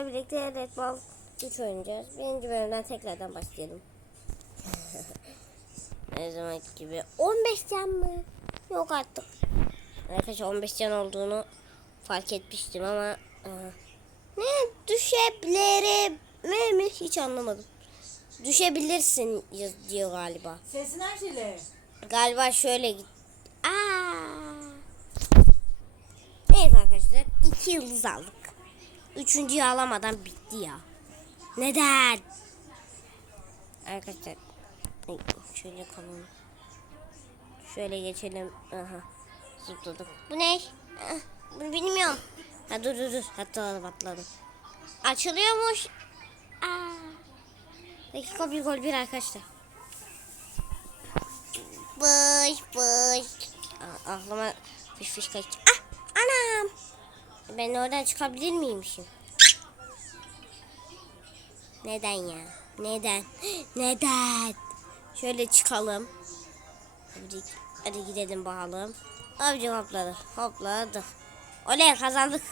sizlerle birlikte Red Ball 3 oynayacağız. Birinci bölümden tekrardan başlayalım. ne zaman gibi. 15 can mı? Yok artık. Arkadaşlar 15 can olduğunu fark etmiştim ama ne düşebilirim mi, mi hiç anlamadım. Düşebilirsin diyor galiba. Sesin Angela. Galiba şöyle git. Aa. Evet arkadaşlar iki yıldız aldık. Üçüncüyü alamadan bitti ya. Neden? Arkadaşlar şöyle kalalım. Şöyle geçelim. Aha. Zıpladık. Bu ne? Ah, Bunu bilmiyorum. Ha dur dur dur. Atladım atladım. Açılıyormuş. Aa. Dakika bir gol bir arkadaşlar. Fış fış. Aa, aklıma fış fış kaçtı. Ben oradan çıkabilir miyim şimdi? Neden ya? Neden? Neden? Şöyle çıkalım. Hadi, hadi gidelim bakalım. Abicim hopladı. Hopladı. Oley kazandık.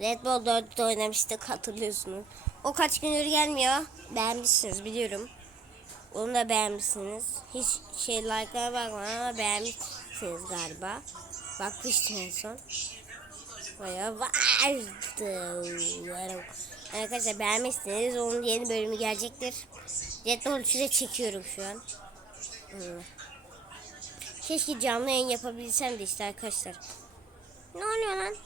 Red Bull 4'te oynamıştık hatırlıyorsunuz. O kaç gündür gelmiyor. Beğenmişsiniz biliyorum. Onu da beğenmişsiniz. Hiç şey like'lara bakma ama beğenmişsiniz galiba. Bakmıştım en son. Bayağı vardı. Arkadaşlar beğenmişsiniz. Onun yeni bölümü gelecektir. Jet Bull size çekiyorum şu an. Hmm. Keşke canlı yayın yapabilsem de işte arkadaşlar. Ne oluyor lan?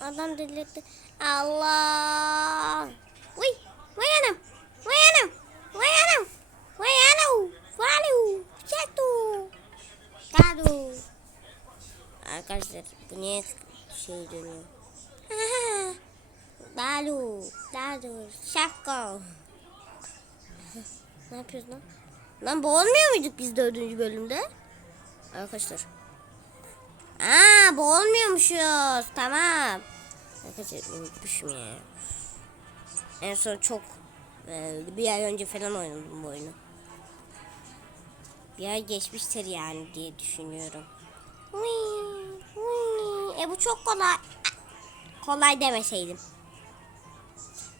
Adam delirdi. Allah! Uy! Vay anam! Vay anam! Vay anam! Vay anam! Valu! Çatu! Kadu! Arkadaşlar bu niye şey dönüyor? Dalu! Dalu! Şapka! ne yapıyoruz lan? Lan boğulmuyor muyduk biz dördüncü bölümde? Arkadaşlar. Aa boğulmuyormuşuz. Tamam. Arkadaşlar unutmuşum ya. En son çok e, bir ay önce falan oynadım bu oyunu. Bir ay geçmiştir yani diye düşünüyorum. Hıy. E bu çok kolay. Kolay demeseydim.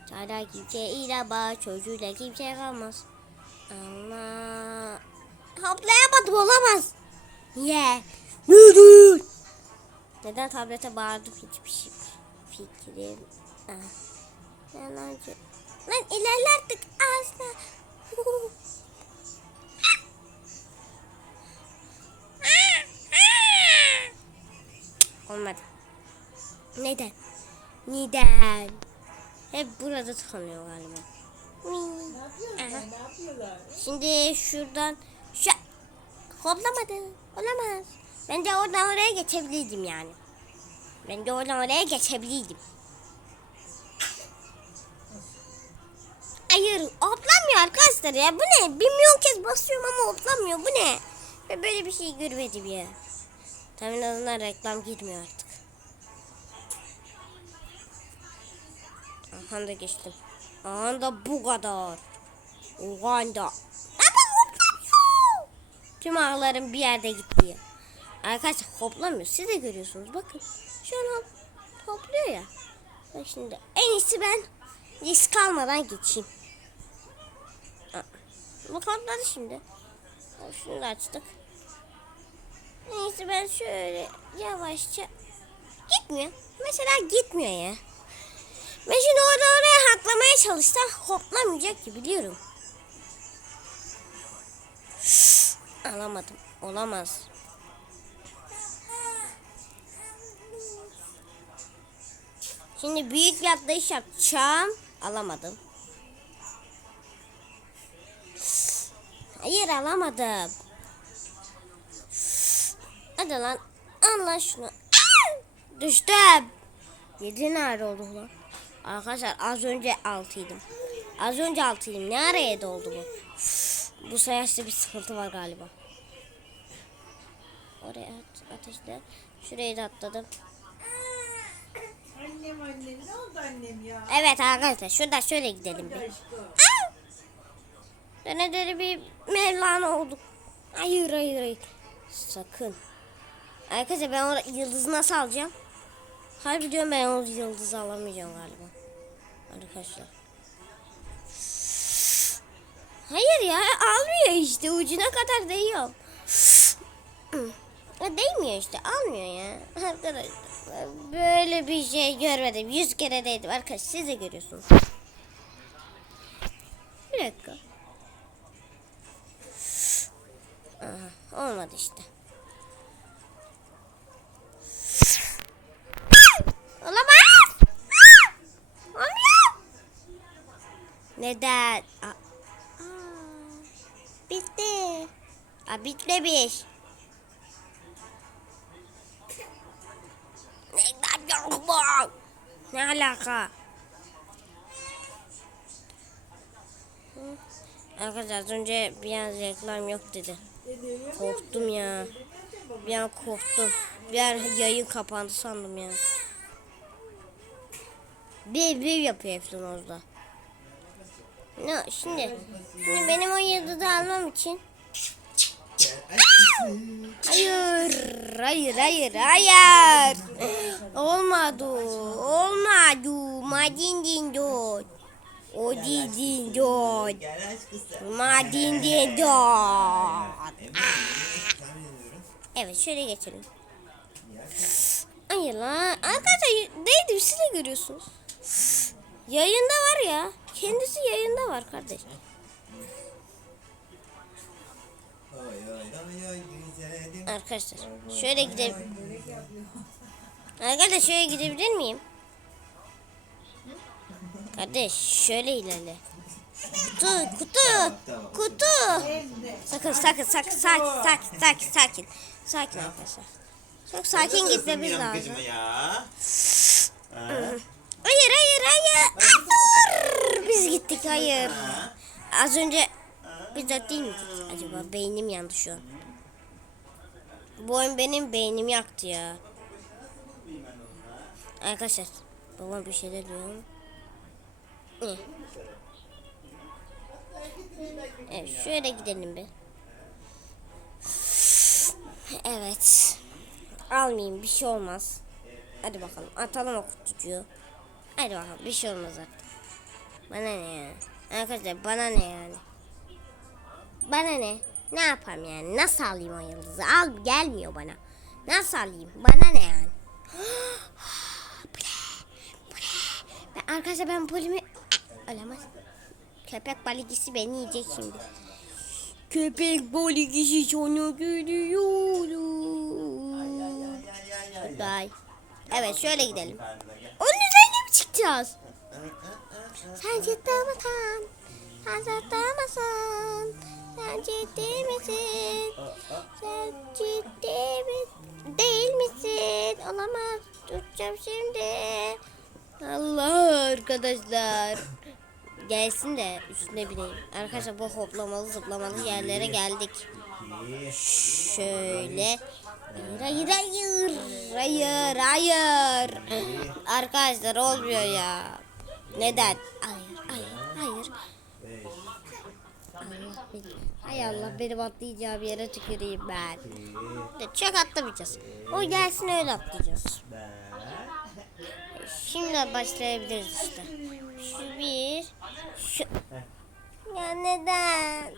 Çara kimse ilaba çocuğuyla kimse kalmaz. Allah. Hoplayamadım olamaz. Niye? Neden? Neden tablete bağırdım hiçbir şey fikrim. Ah. Yalancı. Lan ilerlerdik asla. Olmadı. Neden? Neden? Hep burada tıkanıyor galiba. Yapıyorlar? Şimdi şuradan şu hoplamadı. Olamaz. Ben de oradan oraya geçebilirdim yani. Ben de oradan oraya geçebilirdim. Hayır hoplamıyor arkadaşlar ya. Bu ne? Bir milyon kez basıyorum ama hoplamıyor. Bu ne? Ben böyle bir şey görmedim ya. Adına reklam girmiyor artık. Aha da geçtim. Aha da bu kadar. Uganda. Tüm ağlarım bir yerde gitti. Arkadaşlar hoplamıyor. Siz de görüyorsunuz. Bakın. Şu an hop, hopluyor ya. Bak şimdi en iyisi ben risk almadan geçeyim. Bu hopladı şimdi. Şunu da açtık. İyisi ben şöyle yavaşça gitmiyor. Mesela gitmiyor ya. Ben şimdi orada oraya haklamaya çalışsam hoplamayacak ki biliyorum. Alamadım. Olamaz. Şimdi büyük bir atlayış yapacağım. Alamadım. Hayır alamadım. Hadi lan. Al lan şunu. Düştüm. Yedi nerede oldu lan? Arkadaşlar az önce altıydım. Az önce altıydım. Ne ara yedi oldu bu? Bu sayaçta bir sıkıntı var galiba. Oraya at, ateşle. Şurayı da atladım. Annem annem ne oldu annem ya? Evet arkadaşlar şurada şöyle gidelim bir. Aşkım. Döne döne bir Mevlana olduk. Hayır hayır hayır. Sakın. Arkadaşlar ben o yıldızı nasıl alacağım? Harbi diyorum ben o yıldızı alamayacağım galiba. Arkadaşlar. Hayır ya almıyor işte ucuna kadar değiyor. Değmiyor işte almıyor ya. Arkadaşlar böyle bir şey görmedim. Yüz kere değdim arkadaşlar siz de görüyorsunuz. Bir dakika. Aha, olmadı işte. Olamaz. Olmuyor. Neden? Aa, aa, bitti. Aa, bitmemiş. Neden yok bu? Ne alaka? Arkadaşlar az önce bir an reklam yok dedi. Korktum ya. Bir an korktum. Bir an yayın kapandı sandım ya. Bir bir yapıyor hepsini orada. Ne şimdi? Şimdi benim o yıldızı almam için Hayır, hayır, hayır, hayır. Olmadı, olmadı. Madin din dot. O din din dot. Madin din dot. Evet, şöyle geçelim. Hayır lan. Arkadaşlar değdim siz de görüyorsunuz. Yayında var ya. Kendisi yayında var kardeş. Arkadaşlar şöyle gidelim. Arkadaşlar şöyle gidebilir miyim? Kardeş şöyle ilerle. Kutu kutu kutu. Sakın sakın sakın sakin sakin sakin sakin. Sakin arkadaşlar. Çok sakin gitmemiz lazım. ya? Ha? Hayır hayır hayır. Hayır. Biz gittik hayır. Ha? Az önce biz de değil miydik? Acaba beynim yandı şu an. Bu oyun benim beynimi yaktı ya. Arkadaşlar babam bir şeyler diyor. Ne? Evet şöyle gidelim bir. Evet. Almayayım bir şey olmaz. Hadi bakalım atalım o kutucuğu. Hadi bakalım bir şey olmaz artık. Bana ne ya? Arkadaşlar bana ne yani? Bana ne? Ne yapayım yani? Nasıl alayım o yıldızı? Al gelmiyor bana. Nasıl alayım? Bana ne yani? bu ne? Bu ne? Ben, arkadaşlar ben polimi... Olamaz. Köpek balıkçısı beni yiyecek şimdi. Köpek balıkçısı sana geliyorum. Bye. Evet şöyle gidelim. Mi çıkacağız? Sen ciddi misin? Sen ciddi misin? Sen ciddi misin? Sen ciddi mi? Değil misin? Olamaz. Tutacağım şimdi. Allah arkadaşlar. Gelsin de üstüne bineyim. Arkadaşlar bu hoplamalı zıplamalı yerlere geldik. Şöyle. Hayır hayır hayır hayır hayır. Arkadaşlar olmuyor ya. Neden? Hayır hayır hayır. Allah beni. Hay Allah benim atlayacağım yere tüküreyim ben. Çok atlamayacağız. O gelsin öyle atlayacağız. Şimdi başlayabiliriz işte. Şu bir. Şu. Ya neden?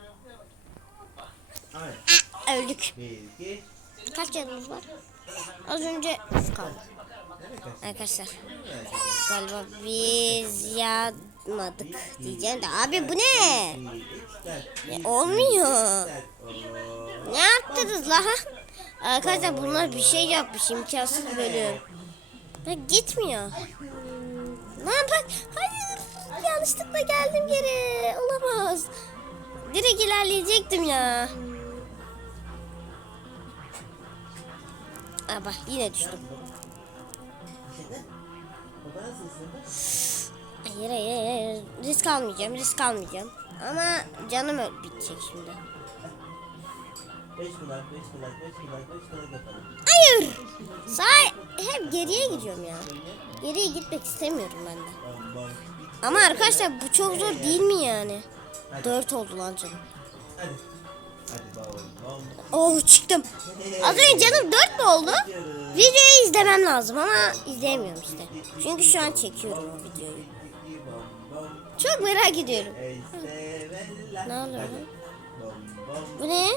Öldük. Kaç canımız var? Az önce üç kaldı. Arkadaşlar galiba biz yanmadık diyeceğim de abi bu ne? Ya, olmuyor. Ne yaptınız la? Arkadaşlar bunlar bir şey yapmış imkansız bölüm. Ha, gitmiyor. Lan bak hayır yanlışlıkla geldim yere olamaz. Direkt ilerleyecektim ya. Aa bak yine düştüm. Hayır hayır hayır. Risk almayacağım risk almayacağım. Ama canım bitecek şimdi. Hayır. Sağ hep geriye gidiyorum ya. Geriye gitmek istemiyorum ben de. Ama arkadaşlar bu çok zor değil mi yani? Dört oldu lan canım. Hadi. Oh çıktım. Az önce canım dört mü oldu? Videoyu izlemem lazım ama izleyemiyorum işte. Çünkü şu an çekiyorum o videoyu. Çok merak ediyorum. Ne oluyor. Bu ne?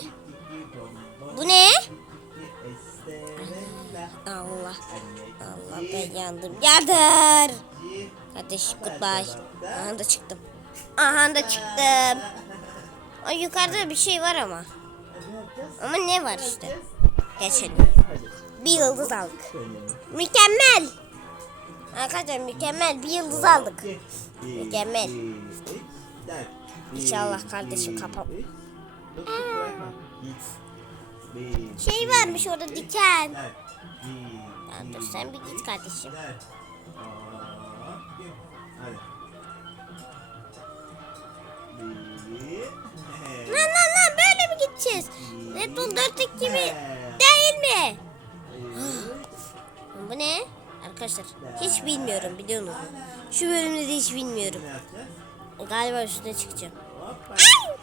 Bu ne? Estevella. Allah. Allah ben yandım. Yardır. anneciğim. Kardeş goodbye. Aha da çıktım. Aha da çıktım. Ay yukarıda bir şey var ama. Ama ne var işte. Geçelim. Bir yıldız aldık. Mükemmel. Arkadaşlar mükemmel bir yıldız aldık. Mükemmel. İnşallah kardeşim bir, Şey varmış orada diken. Ya dur sen bir git kardeşim. Hadi. Bir. Lan lan lan böyle mi gideceğiz? Red Bull 4'teki gibi değil mi? Bu ne? Arkadaşlar hiç bilmiyorum biliyor musunuz? Şu bölümde de hiç bilmiyorum. Galiba üstüne çıkacağım. Hoppa. Hayır!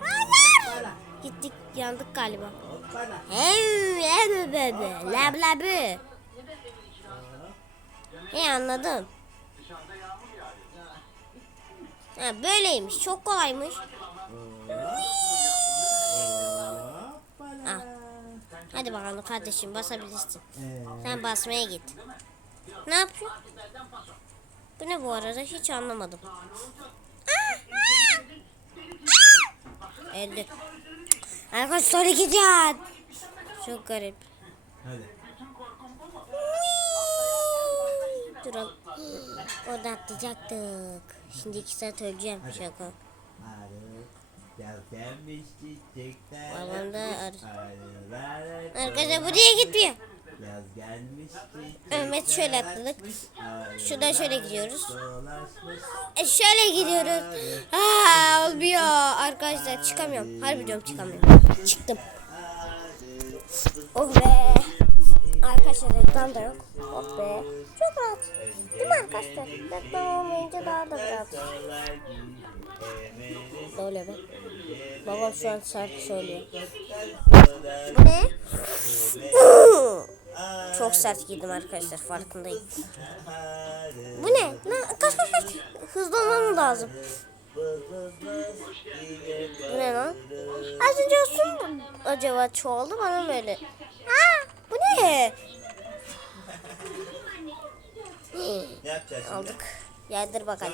Hayır! Gittik yandık galiba. Hoppala. Hey, bebe, lablabi. He anladım. Ha böyleymiş. Çok kolaymış. Hoppala. Hadi bakalım kardeşim basabilirsin. Ee, Sen basmaya git. Ne yapıyor? Bu ne bu arada hiç anlamadım. Öldü. Arkadaşlar gideceğiz. Çok garip. Hadi. Duralım. Orada atlayacaktık. Şimdi iki saat öleceğim. Şaka. Yelkenmiş çiçekler. Babam da arı. Arkadaşlar buraya gitmiyor. Evet, şöyle atladık. Şuradan şöyle gidiyoruz. E şöyle gidiyoruz. Aa olmuyor. Arkadaşlar çıkamıyorum. Harbi diyorum çıkamıyorum. Çıktım. Oh be. Arkadaşlar reklam da yok. Oh be. Çok rahat. Değil mi arkadaşlar? Reklam olmayınca daha da rahat. Ne be? Babam şu an şarkı söylüyor. Bu ne? Çok sert girdim arkadaşlar farkındayım. Bu ne? Kaç kaç kaç. Hızlı olmam lazım. Bu ne lan? Az önce olsun acaba çoğaldı bana mı öyle? Bu ne? Yapacağız şimdi? Aldık. Yerdir bakalım.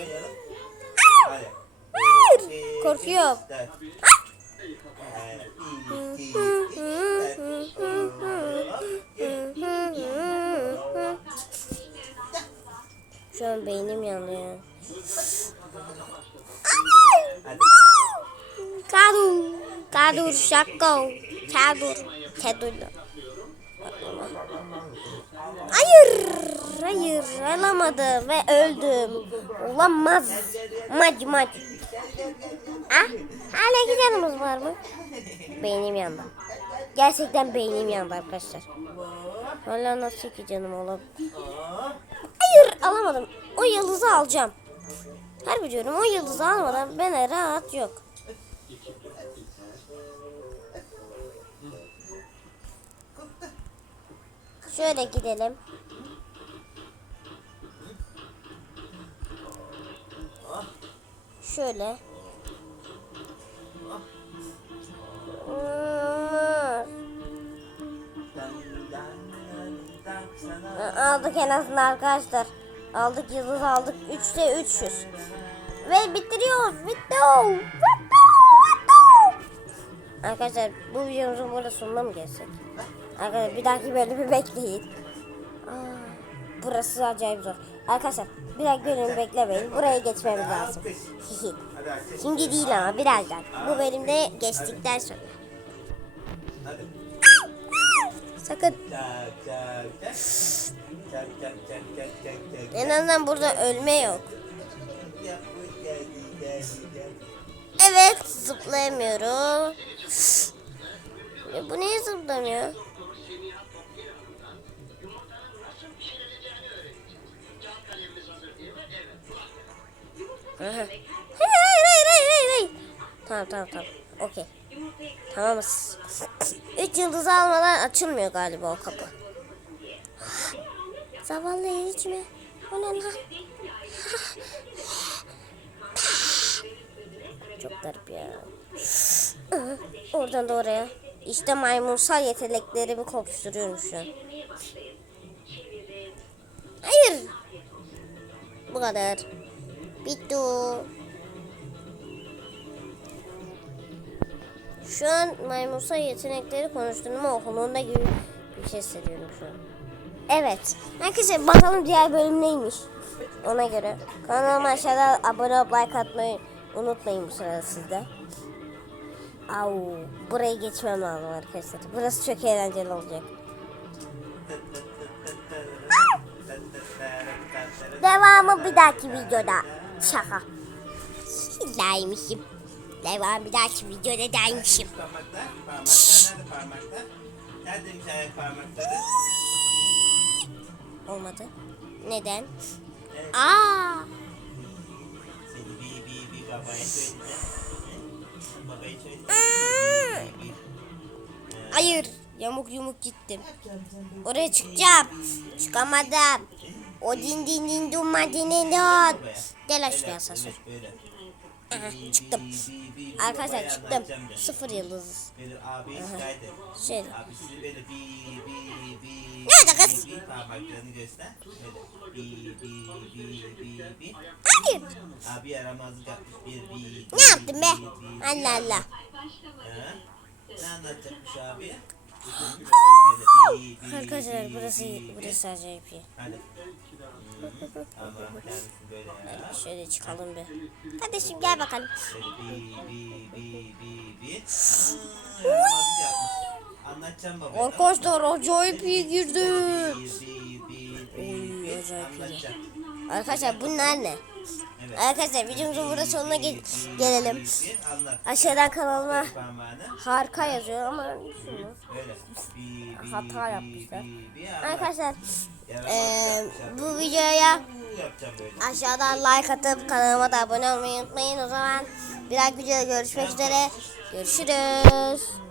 Hadi. Hayır. Korkuyorum. Şu an beynim yanıyor. Kadur. Kadur şako. Kadur. Kadur. Hayır. Hayır. Alamadım ve öldüm. Olamaz. Mac mac. Ah, hala iki canımız var mı? Beynim yandı. Gerçekten beynim yandı arkadaşlar. Hala nasıl iki canım olabilir? Hayır alamadım. O yıldızı alacağım. Harbi diyorum o yıldızı almadan bana rahat yok. Şöyle gidelim. Şöyle. Aldık en azından arkadaşlar. Aldık yıldız aldık. 3'te 300. Ve bitiriyoruz. Bitti. Bitti. Arkadaşlar bu videomuzun burada sonuna mı gelsek? Arkadaşlar bir dahaki bölümü bekleyin. Aa, burası acayip zor. Arkadaşlar bir dahaki bölümü beklemeyin. Buraya geçmemiz lazım. Şimdi değil ama birazdan. Bu bölümde geçtikten sonra. Sakın. En azından burada ölme yok. Evet zıplayamıyorum. Ya bu niye zıplamıyor? Hayır hayır hayır hayır hayır. Tamam tamam tamam. Okey. Tamamız. Üç yıldızı almadan açılmıyor galiba o kapı. Zavallı hiç mi? O ne lan? Çok garip ya. Oradan da oraya. İşte maymunsal yeteneklerimi kopuşturuyorum şu an. Hayır. Bu kadar. Bitti. Şu an maymunsal yetenekleri konuşturma okulunda gibi bir şey hissediyorum şu an. Evet. Arkadaşlar bakalım diğer bölüm neymiş. Ona göre. Kanalıma aşağıda abone olup like atmayı unutmayın bu sırada sizde. Au, burayı geçmem lazım arkadaşlar. Burası çok eğlenceli olacak. Devamı bir dahaki videoda. Şaka. Daymışım. Devam bir dahaki videoda daymışım. Parmaklar? Olmadı. Neden? Evet. Aa, Seni bir. hayır. Yamuk yumuk gittim. Oraya çıkacağım. Çıkamadım. O din din din dum madinin dot. Gel aşağıya böyle. Aha, çıktım. Arkadaşlar çıktım. Sıfır yıldız. Şey. Bir Nerede kız? Hayır. Abi yaramazlık yapmış bir bir. Ne yaptın be? Allah Allah. Ne anlatacakmış abi? Arkadaşlar burası burası acayip iyi. Hadi. Hı, Allah kendisi böyle ya. Şöyle çıkalım bir. Kardeşim gel bakalım. Böyle bir bir bir bir bir. Aa, yaramazlık yapmış. Anlatacağım babaya. Arkadaşlar acayip iyi girdi. Bir bir bir bir Oy, bir. acayip iyi. Anlatacağım. Arkadaşlar bunlar ne? Evet. Arkadaşlar videomuzun burada sonuna gel- gelelim. Bir, bir, anlat. Aşağıdan kanalıma Parmağını. harika yazıyor ama. Bir, bir, Hata bir, yapmışlar. bir, bir, anlat. Arkadaşlar Yapmışlar. bu videoya aşağıdan like atıp kanalıma da abone olmayı unutmayın. O zaman bir dahaki videoda görüşmek üzere. Görüşürüz.